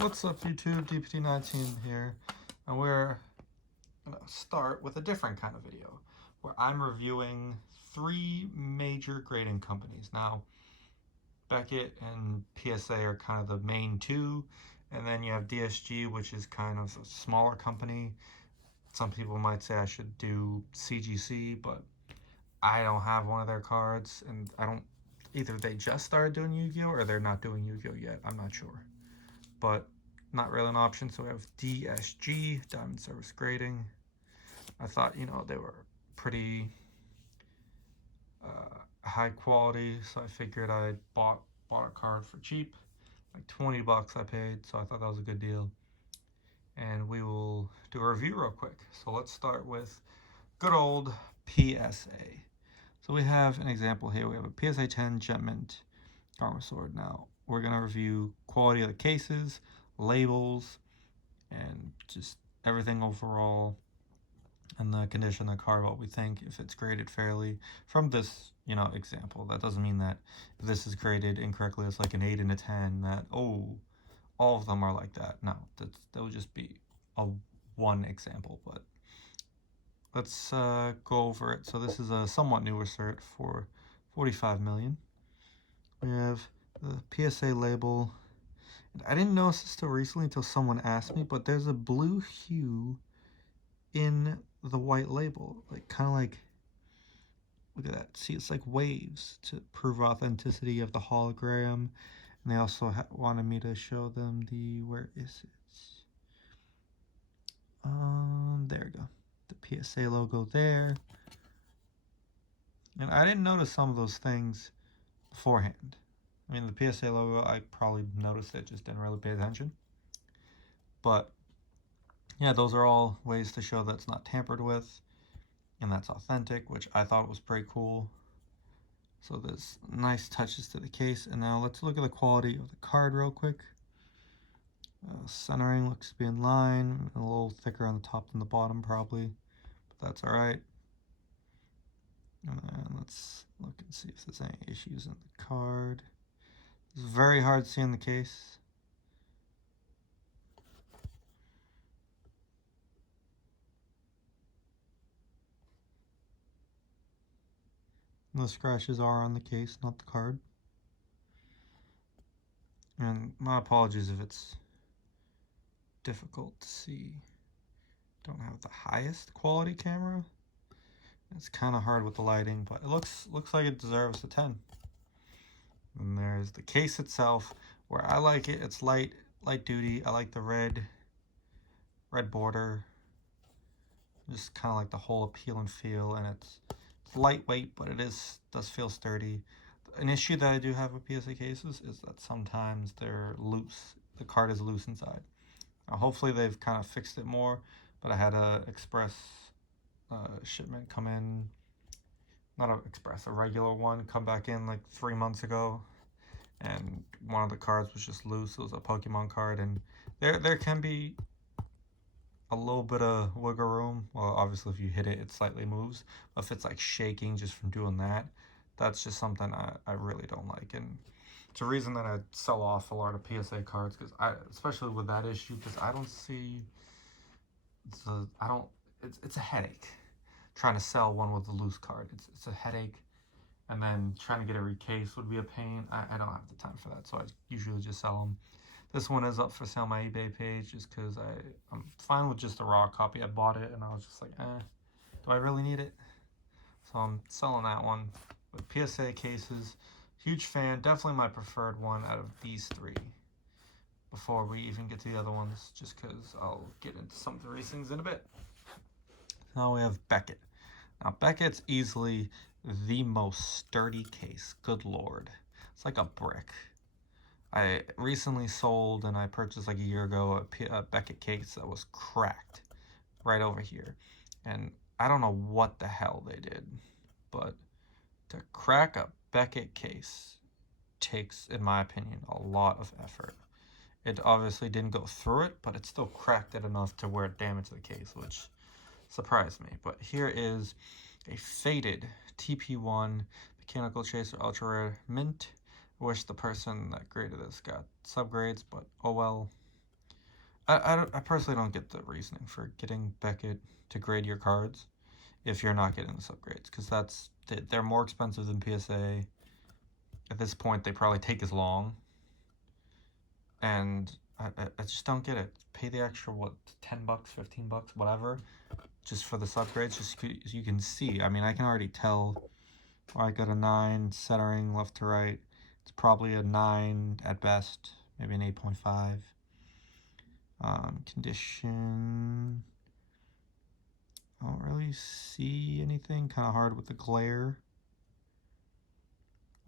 What's up YouTube, DPT19 here, and we're going to start with a different kind of video where I'm reviewing 3 major grading companies. Now, Beckett and PSA are kind of the main 2, and then you have DSG, which is kind of a smaller company. Some people might say I should do CGC, but I don't have one of their cards, and I don't, either they just started doing Yu-Gi-Oh! Or they're not doing Yu-Gi-Oh! Yet, I'm not sure. But not really an option, so we have DSG, Diamond Service Grading. I thought, they were pretty high quality, so I figured I bought a card for cheap, like 20 bucks I paid, so I thought that was a good deal. And we will do a review real quick. So let's start with good old PSA. So we have an example here. We have a PSA 10 Jet Mint Armor Sword. Now, we're going to review quality of the cases, labels, and just everything overall, and the condition of the card, what we think, if it's graded fairly from this, example. That doesn't mean that if this is graded incorrectly, it's like an 8 and a 10, that, oh, all of them are like that. No, that would just be a one example, but let's go over it. So this is a somewhat newer cert for 45 million. We have the PSA label. I didn't notice this till recently until someone asked me, but there's a blue hue in the white label, like kind of like, look at that. See, it's like waves to prove authenticity of the hologram. And they also wanted me to show them the, where is it? There we go. The PSA logo there. And I didn't notice some of those things beforehand. I mean, the PSA logo, I probably noticed it, just didn't really pay attention. But yeah, those are all ways to show that's not tampered with and that's authentic, which I thought was pretty cool. So there's nice touches to the case. And now let's look at the quality of the card real quick. Centering looks to be in line, a little thicker on the top than the bottom probably, but that's all right. And then let's look and see if there's any issues in the card. It's very hard to see in the case. The scratches are on the case, not the card. And my apologies if it's difficult to see. Don't have the highest quality camera. It's kind of hard with the lighting, but it looks like it deserves a 10. And there's the case itself, where I like it. It's light duty. I like the red border. Just kind of like the whole appeal and feel, and it's lightweight, but it does feel sturdy. An issue that I do have with PSA cases is that sometimes they're loose. The card is loose inside. Now, hopefully they've kind of fixed it more, but I had a express shipment come in, not an express, a regular one come back in like 3 months ago, and one of the cards was just loose. It was a Pokemon card, and there can be a little bit of wiggle room. Well, obviously if you hit it, it slightly moves, but if it's like shaking just from doing that, that's just something I really don't like. And it's a reason that I sell off a lot of PSA cards, because especially with that issue, because I don't see it's a headache trying to sell one with a loose card. It's a headache, and then trying to get it recased would be a pain. I don't have the time for that, so I usually just sell them. This one is up for sale on my eBay page, just because I'm fine with just a raw copy. I bought it and I was just like, do I really need it? So I'm selling that one. But PSA cases, huge fan, definitely my preferred one out of these 3 before we even get to the other ones, just because I'll get into some of these things in a bit. Now we have Beckett. Now Beckett's easily the most sturdy case. Good lord. It's like a brick. I recently sold, and I purchased like a year ago, a Beckett case that was cracked right over here. And I don't know what the hell they did, but to crack a Beckett case takes, in my opinion, a lot of effort. It obviously didn't go through it, but it still cracked it enough to where it damaged the case, which surprised me. But here is a faded TP1 Mechanical Chaser Ultra Rare Mint. I wish the person that graded this got subgrades, but oh well. I personally don't get the reasoning for getting Beckett to grade your cards if you're not getting the subgrades, because they're more expensive than PSA. At this point, they probably take as long, and I just don't get it. Pay the extra, what, $10, $15, whatever, just for the subgrades, just so you can see. I mean, I can already tell. I got a 9 centering left to right. It's probably a 9 at best, maybe an 8.5. Condition, I don't really see anything. Kind of hard with the glare.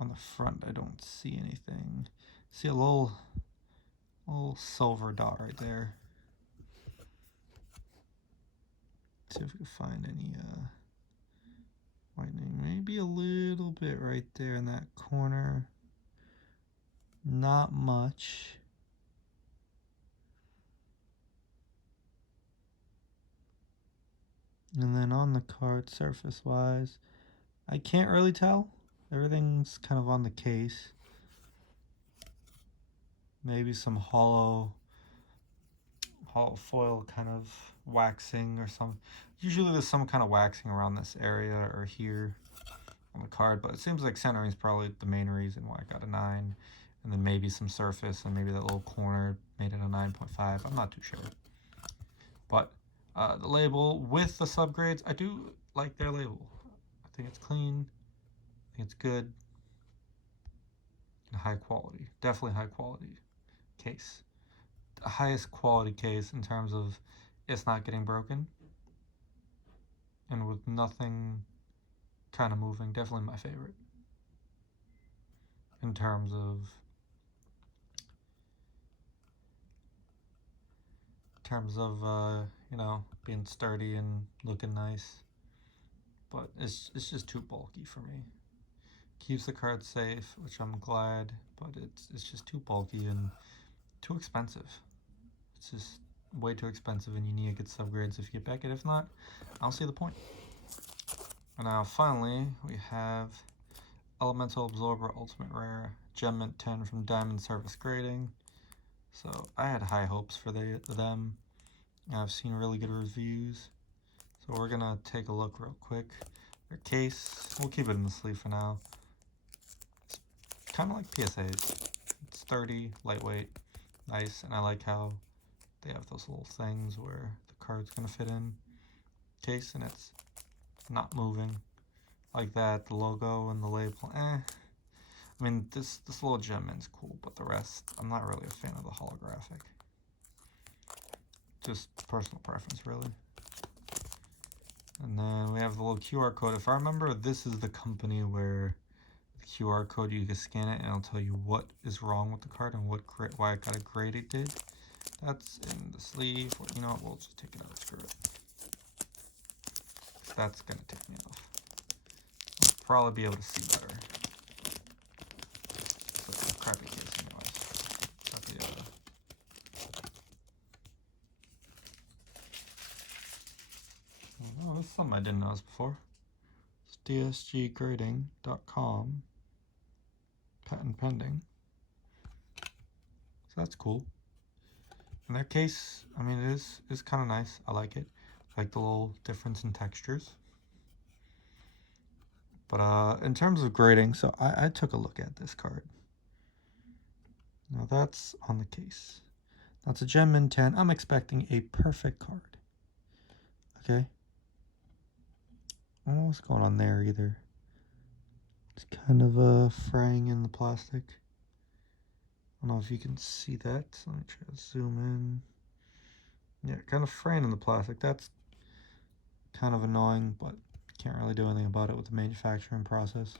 On the front, I don't see anything. See a little silver dot right there. Let's see if we can find any whitening. Maybe a little bit right there in that corner. Not much. And then on the card, surface-wise, I can't really tell. Everything's kind of on the case. Maybe some hollow foil kind of waxing or some. Usually there's some kind of waxing around this area or here on the card, but it seems like centering is probably the main reason why I got a 9. And then maybe some surface, and maybe that little corner made it a 9.5. I'm not too sure. But the label with the subgrades, I do like their label. I think it's clean. I think it's good. And high quality. Definitely high quality case. The highest quality case in terms of it's not getting broken. And with nothing kind of moving. Definitely my favorite. In terms of you know, being sturdy and looking nice, but it's just too bulky for me. Keeps the card safe, which I'm glad, but it's just too bulky and too expensive. It's just way too expensive, and you need to get subgrades if you get Beckett. If not, I don't see the point. And now finally we have Elemental Absorber Ultimate Rare Gem Mint 10 from Diamond Service Grading. So I had high hopes for them. I've seen really good reviews. So we're gonna take a look real quick. Their case, we'll keep it in the sleeve for now. It's kind of like PSA's. It's sturdy, lightweight, nice, and I like how they have those little things where the card's gonna fit in case and it's not moving like that. The logo and the label, I mean, this little gem mint's cool, but the rest, I'm not really a fan of the holographic. Just personal preference, really. And then we have the little QR code. If I remember, this is the company where the QR code, you can scan it and it'll tell you what is wrong with the card and why it got a grade it did. That's in the sleeve. You know what, we'll just take it out, screw it. That's gonna take me off. I'll probably be able to see better. So it's a crappy case anyways. Oh, this is something I didn't notice before. It's DSGgrading.com. Patent pending. So that's cool. In that case, I mean, it is kind of nice. I like it. I like the little difference in textures. But in terms of grading, so I took a look at this card. Now that's on the case. That's a Gem Mint 10. I'm expecting a perfect card. Okay. I don't know what's going on there either. It's kind of fraying in the plastic. I don't know if you can see that. Let me try to zoom in. Yeah, kind of fraying in the plastic. That's kind of annoying, but can't really do anything about it with the manufacturing process.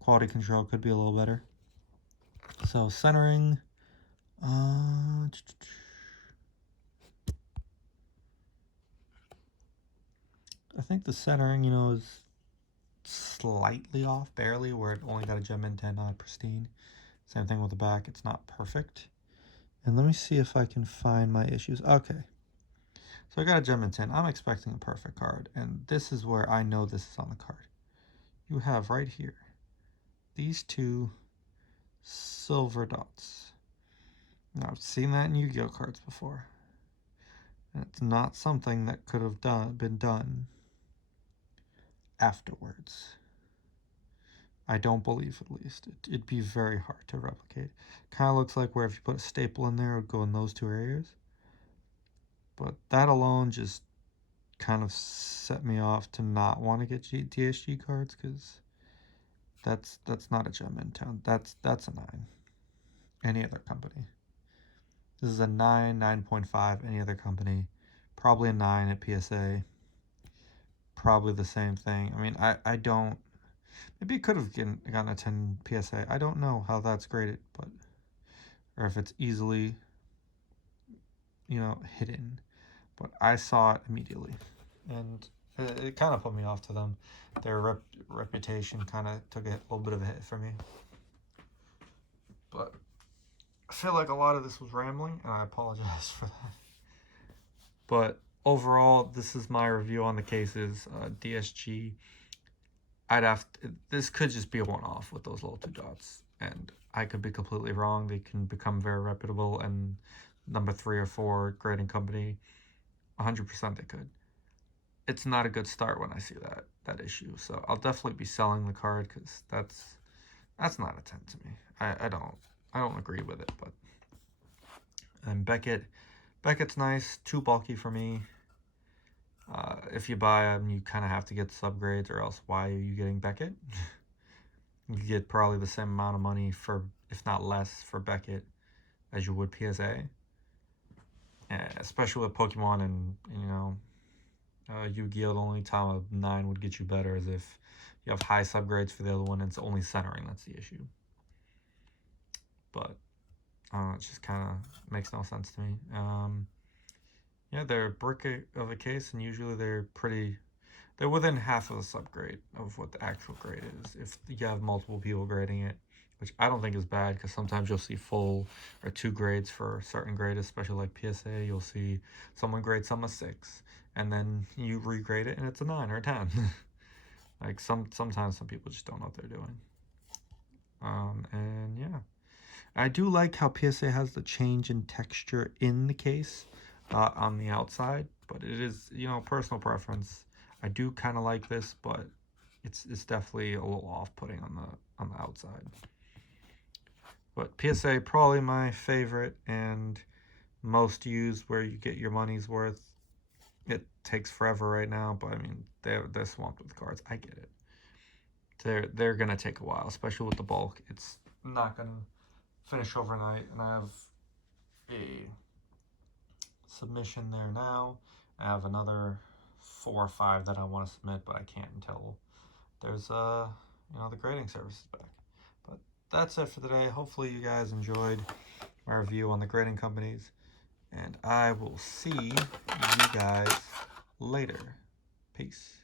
Quality control could be a little better. So centering, I think the centering, you know, is slightly off, barely, where it only got a Gem Mint 10, not pristine. Same thing with the back, it's not perfect. And let me see if I can find my issues. Okay. So I got a Gem Mint 10. I'm expecting a perfect card, and this is where I know this is on the card. You have right here these two silver dots. Now, I've seen that in Yu-Gi-Oh cards before. And it's not something that could have been done afterwards. I don't believe, at least. It'd be very hard to replicate. Kind of looks like where if you put a staple in there, it would go in those two areas. But that alone just kind of set me off to not want to get DSG cards, because that's not a gem in town. That's a 9. Any other company. This is a 9, 9.5, any other company. Probably a 9 at PSA. Probably the same thing. I mean, I don't... Maybe it could have gotten a 10 PSA. I don't know how that's graded, but... Or if it's easily, hidden. But I saw it immediately. And it kind of put me off to them. Their reputation kind of took a little bit of a hit for me. But I feel like a lot of this was rambling, and I apologize for that. But overall, this is my review on the cases. DSG, this could just be a one-off with those little 2 dots. And I could be completely wrong. They can become very reputable and number 3 or 4 grading company. 100% they could. It's not a good start when I see that issue. So I'll definitely be selling the card, because that's not a 10 to me. I don't agree with it. But and Beckett's nice, too bulky for me. If you buy them, you kind of have to get subgrades, or else why are you getting Beckett? You get probably the same amount of money for, if not less, for Beckett as you would PSA. Especially with Pokemon and Yu-Gi-Oh! The only time a 9 would get you better is if you have high subgrades for the other one and it's only centering that's the issue. But it just kind of makes no sense to me. Yeah, they're a brick of a case, and usually they're within half of the subgrade of what the actual grade is, if you have multiple people grading it, which I don't think is bad, because sometimes you'll see full or 2 grades for a certain grade, especially like PSA. You'll see someone grade some a 6, and then you regrade it and it's a 9 or a 10. Like sometimes some people just don't know what they're doing. And yeah, I do like how PSA has the change in texture in the case on the outside, but it is, personal preference. I do kind of like this, but it's definitely a little off-putting on the outside. But PSA, probably my favorite and most used, where you get your money's worth. It takes forever right now, but I mean, they're swamped with cards. I get it. They're gonna take a while, especially with the bulk. It's not gonna finish overnight, and I have a submission there now. I have another 4 or 5 that I want to submit, but I can't until there's the grading service is back. But that's it for today. Hopefully you guys enjoyed my review on the grading companies, and I will see you guys later. Peace.